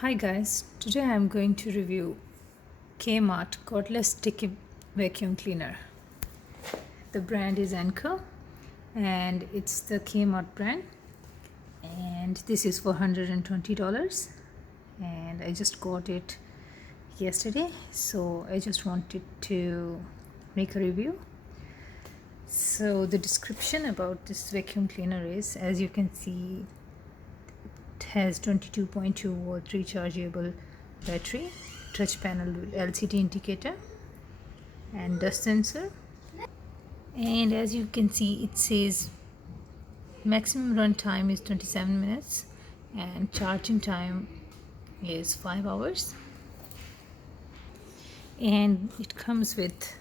Hi guys, today I'm going to review Kmart cordless sticky vacuum cleaner. The brand is Anko and it's the Kmart brand, and this is for $120, and I just got it yesterday, so I just wanted to make a review. So the description about this vacuum cleaner is, as you can see, it has 22.2 volt rechargeable battery, touch panel with LCD indicator and dust sensor. And as you can see, it says maximum run time is 27 minutes and charging time is 5 hours. And it comes with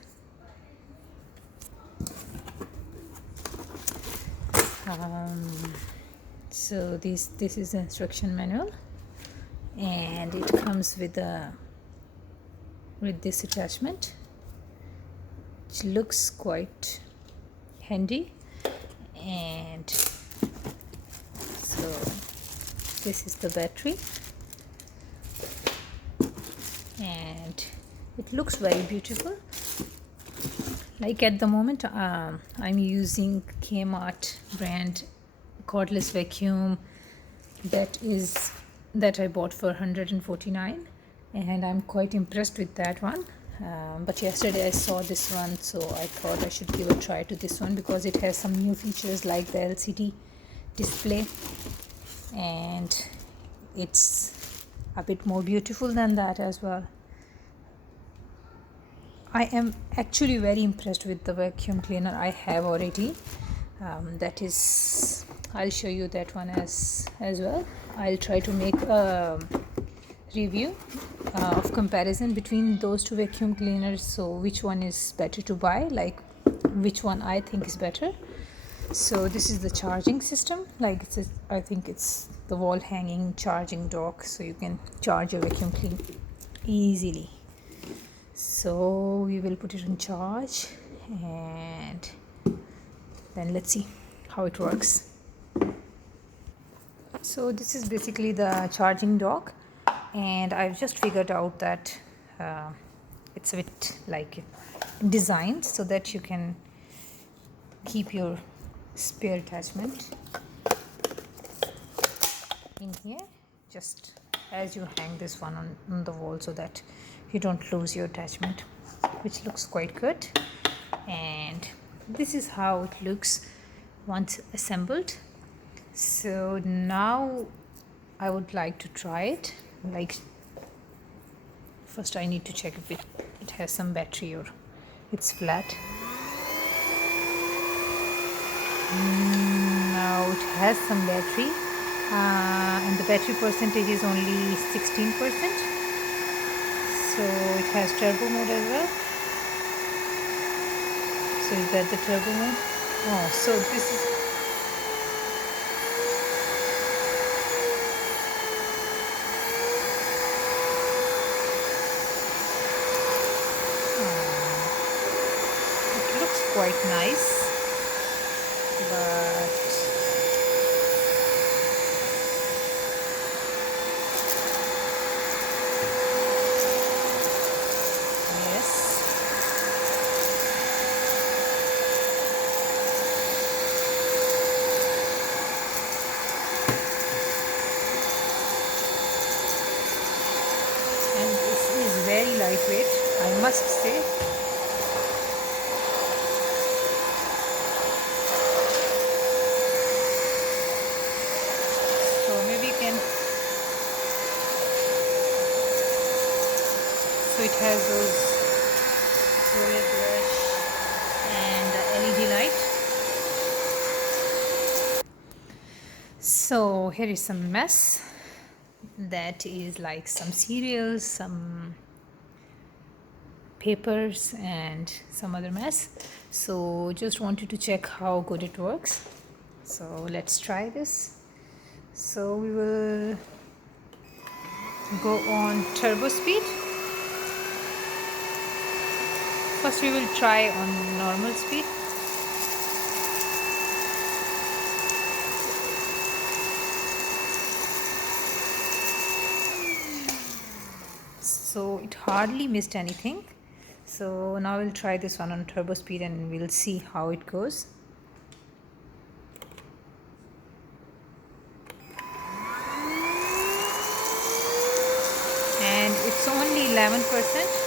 so this is the instruction manual, and it comes with this attachment, which looks quite handy. And so this is the battery, and it looks very beautiful. Like at the moment, I'm using Kmart brand cordless vacuum that I bought for $149, and I'm quite impressed with that one. But yesterday I saw this one, so I thought I should give a try to this one because it has some new features like the LCD display, and it's a bit more beautiful than that as well. I am actually very impressed with the vacuum cleaner I have already. That is, I'll show you that one as well. I'll try to make a review of comparison between those two vacuum cleaners, so which one is better to buy, like which one I think is better. So this is the charging system, like I think it's the wall hanging charging dock, so you can charge your vacuum cleaner easily. So we will put it on charge, and then let's see how it works. So this is basically the charging dock, and I've just figured out that it's a bit like designed so that you can keep your spare attachment in here, just as you hang this one on the wall, so that you don't lose your attachment, which looks quite good. And this is how it looks once assembled. So now I would like to try it. Like, first I need to check if it has some battery or it's flat. Now it has some battery, and the battery percentage is only 16%. So it has turbo mode as well. So is that the turbo mode? Oh, so this is, it looks quite nice, but yes. And this is very lightweight, I must say. So maybe you can, so it has those roller brush and LED light. So here is some mess, that is like some cereals, some papers and some other mess. So just wanted to check how good it works, so let's try this. So we will go on turbo speed. First we will try on normal speed. so it hardly missed anything. So now we'll try this one on turbo speed and we'll see how it goes. And it's only 11%.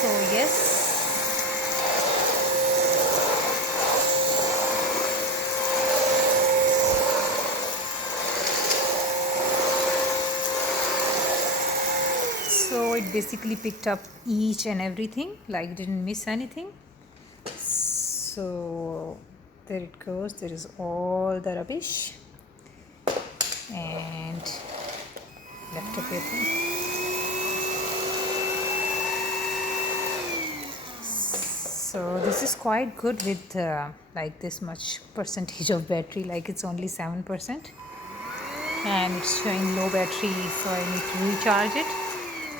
So yes, so it basically picked up each and everything, like didn't miss anything. So there it goes, there is all the rubbish and left everything. So this is quite good with like this much percentage of battery, like it's only 7% and it's showing low battery, so I need to recharge it.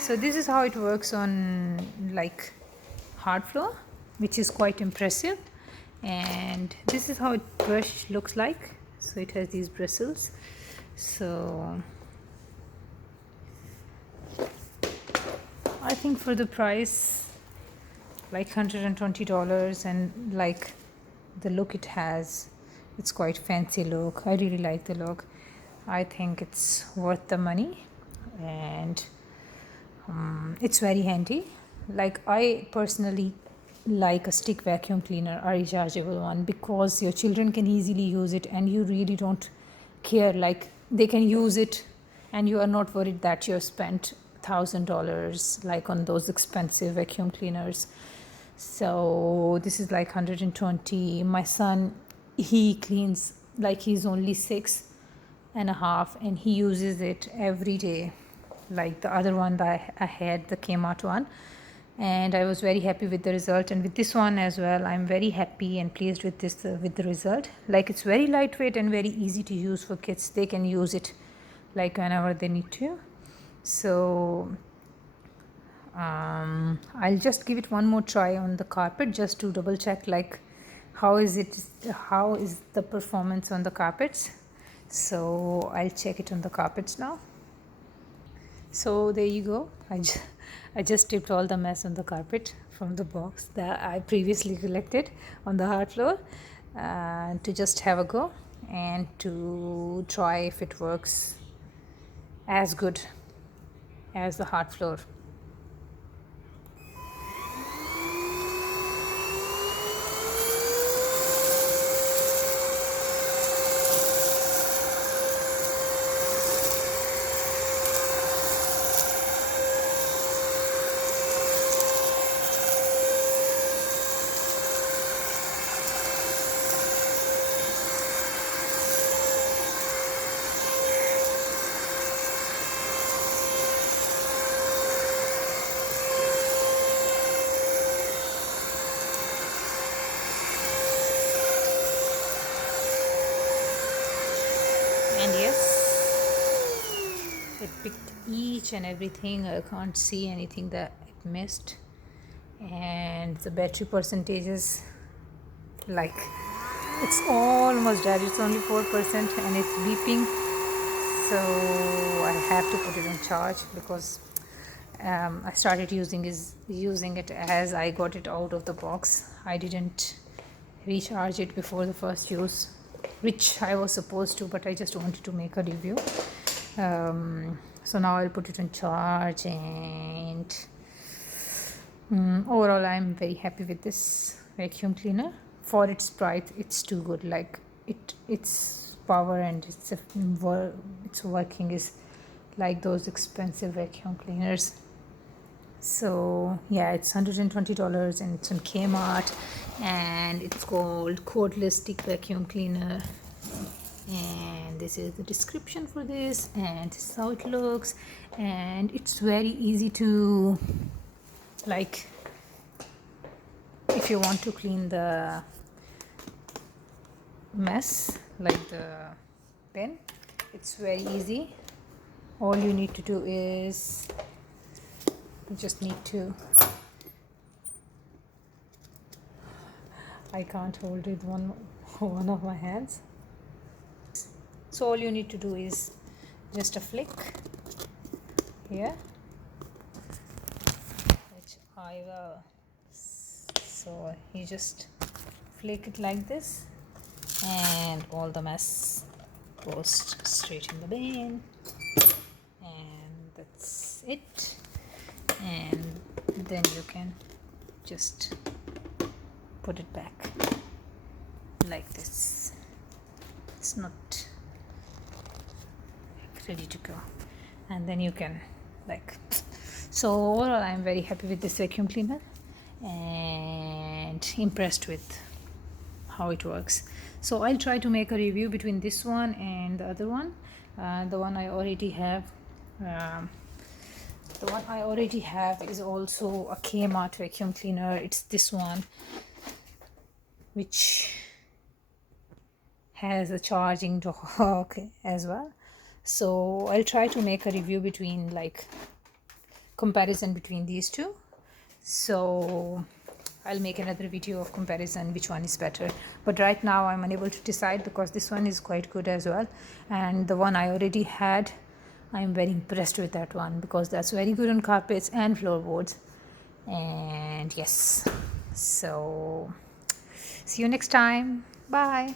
So this is how it works on like hard floor, which is quite impressive. And this is how it brush looks like. So it has these bristles. So I think for the price, like $120, and like the look it has, it's quite fancy look. I really like the look. I think it's worth the money, and it's very handy. Like I personally like a stick vacuum cleaner, a rechargeable one, because your children can easily use it and you really don't care, like they can use it and you are not worried that you've spent $1,000 like on those expensive vacuum cleaners. So this is like 120. My son, he cleans, like he's only 6.5 and he uses it every day, like the other one that I had, the Kmart one, and I was very happy with the result. And with this one as well, I'm very happy and pleased with this with the result. Like it's very lightweight and very easy to use for kids. They can use it like whenever they need to. So I'll just give it one more try on the carpet just to double check like how is the performance on the carpets. So I'll check it on the carpets now. So there you go. I just tipped all the mess on the carpet from the box that I previously collected on the hard floor, to just have a go and to try if it works as good as the hard floor. And yes, it picked each and everything. I can't see anything that it missed. And the battery percentage is like it's almost dead. It's only 4% and it's beeping. So I have to put it on charge because I started using it as I got it out of the box. I didn't recharge it before the first use, which I was supposed to, but I just wanted to make a review. So now I'll put it on charge, and overall I'm very happy with this vacuum cleaner. For its price, it's too good. Like its power and its working is like those expensive vacuum cleaners. So yeah, it's $120 and it's on Kmart, and it's called cordless stick vacuum cleaner. And this is the description for this, and this is how it looks. And it's very easy to, like, if you want to clean the mess like the pen, it's very easy. All you need to do is you just need to, I can't hold it one of my hands. So all you need to do is just a flick here, which I will. So you just flick it like this, and all the mess goes straight in the bin, and that's it. And then you can just put it back like this. It's not ready to go, and then you can, like, so overall I'm very happy with this vacuum cleaner and impressed with how it works. So I'll try to make a review between this one and the other one. The one I already have is also a Kmart vacuum cleaner. It's this one, which has a charging dock as well. So I'll try to make a review between, like, comparison between these two. So I'll make another video of comparison which one is better, but right now I'm unable to decide because this one is quite good as well, and the one I already had, I'm very impressed with that one because that's very good on carpets and floorboards. And yes, so see you next time. Bye.